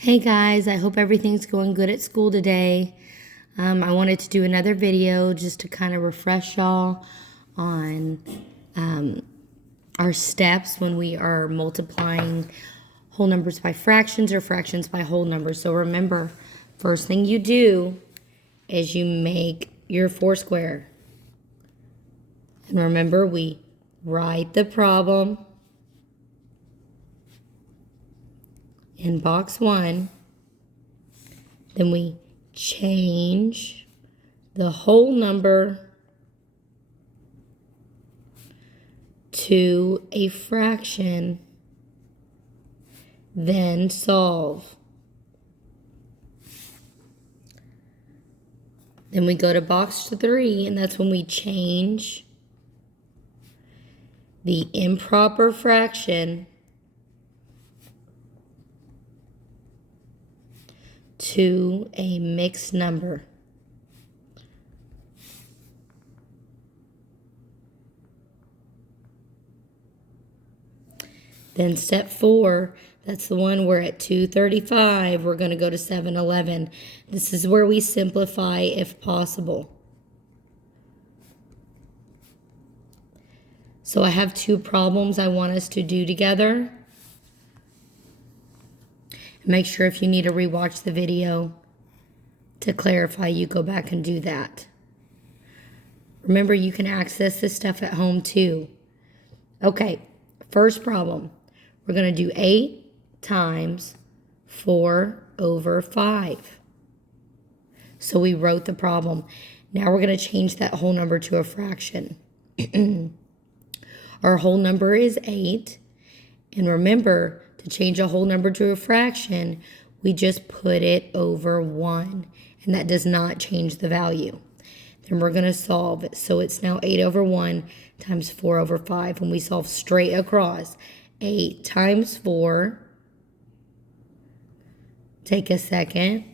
Hey guys, I hope everything's going good at school today. I wanted to do another video just to kind of refresh y'all on our steps when we are multiplying whole numbers by fractions or fractions by whole numbers. So remember, first thing you do is you make your Foursquare. And remember, we write the problem in box 1. Then we change the whole number to a fraction, then solve. Then we go to box 3, and that's when we change the improper fraction to a mixed number. Then step 4, that's the one where at 235, we're going to go to 711. This is where we simplify if possible. So I have 2 problems I want us to do together. Make sure if you need to rewatch the video to clarify, you go back and do that. Remember, you can access this stuff at home too. Okay, first problem. We're going to do 8 times 4 over 5. So we wrote the problem. Now we're going to change that whole number to a fraction. Our whole number is 8. And remember, to change a whole number to a fraction, we just put it over 1. And that does not change the value. Then we're going to solve it. So it's now 8 over 1 times 4 over 5. And we solve straight across. 8 times 4. Take a second.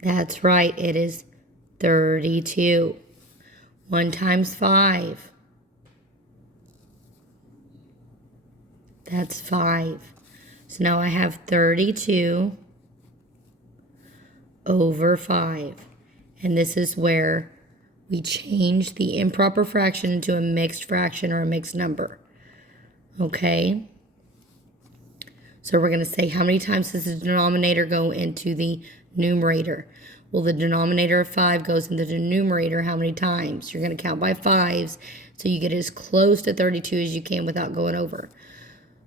That's right, it is 32. 1 times 5. That's 5. So now I have 32 over 5. And this is where we change the improper fraction into a mixed fraction or a mixed number. Okay? So we're going to say, how many times does the denominator go into the numerator? Well, the denominator of 5 goes into the numerator how many times? You're going to count by 5s so you get as close to 32 as you can without going over.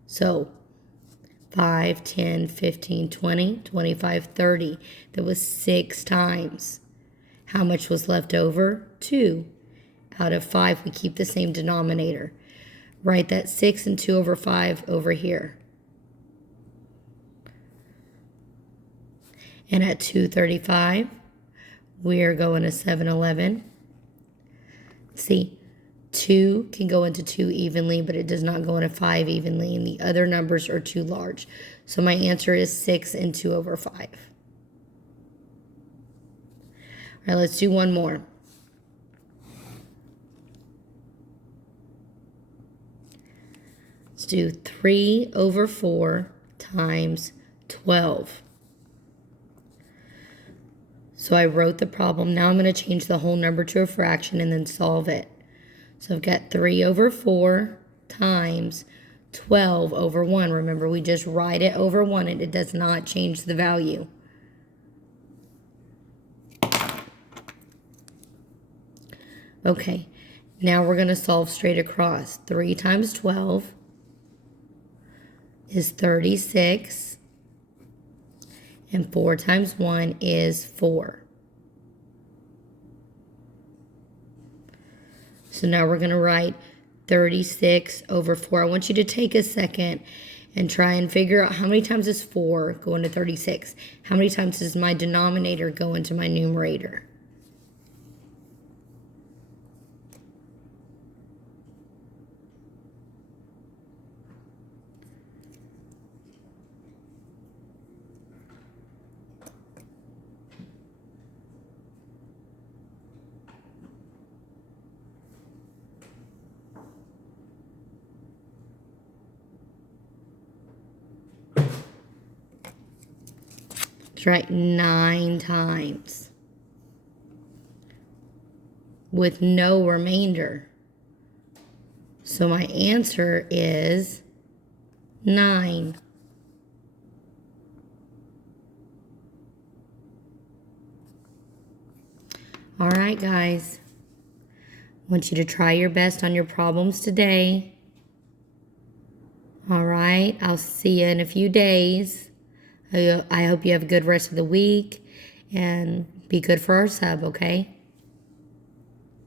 So 5, 10, 15, 20, 25, 30. That was 6 times. How much was left over? 2. Out of 5, we keep the same denominator. Write that 6 and 2 over 5 over here. And at 235, we are going to 711. See, 2 can go into 2 evenly, but it does not go into 5 evenly, and the other numbers are too large. So my answer is 6 and 2 over 5. All right, let's do one more. Let's do 3 over 4 times 12. So I wrote the problem. Now I'm going to change the whole number to a fraction and then solve it. So I've got 3 over 4 times 12 over 1. Remember, we just write it over 1 and it does not change the value. Okay, now we're going to solve straight across. 3 times 12 is 36. And 4 times 1 is 4. So now we're going to write 36 over 4. I want you to take a second and try and figure out how many times does 4 go into 36? How many times does my denominator go into my numerator? Let's write 9 times with no remainder. So my answer is 9. All right, guys. I want you to try your best on your problems today. All right. I'll see you in a few days. I hope you have a good rest of the week and be good for our sub, okay?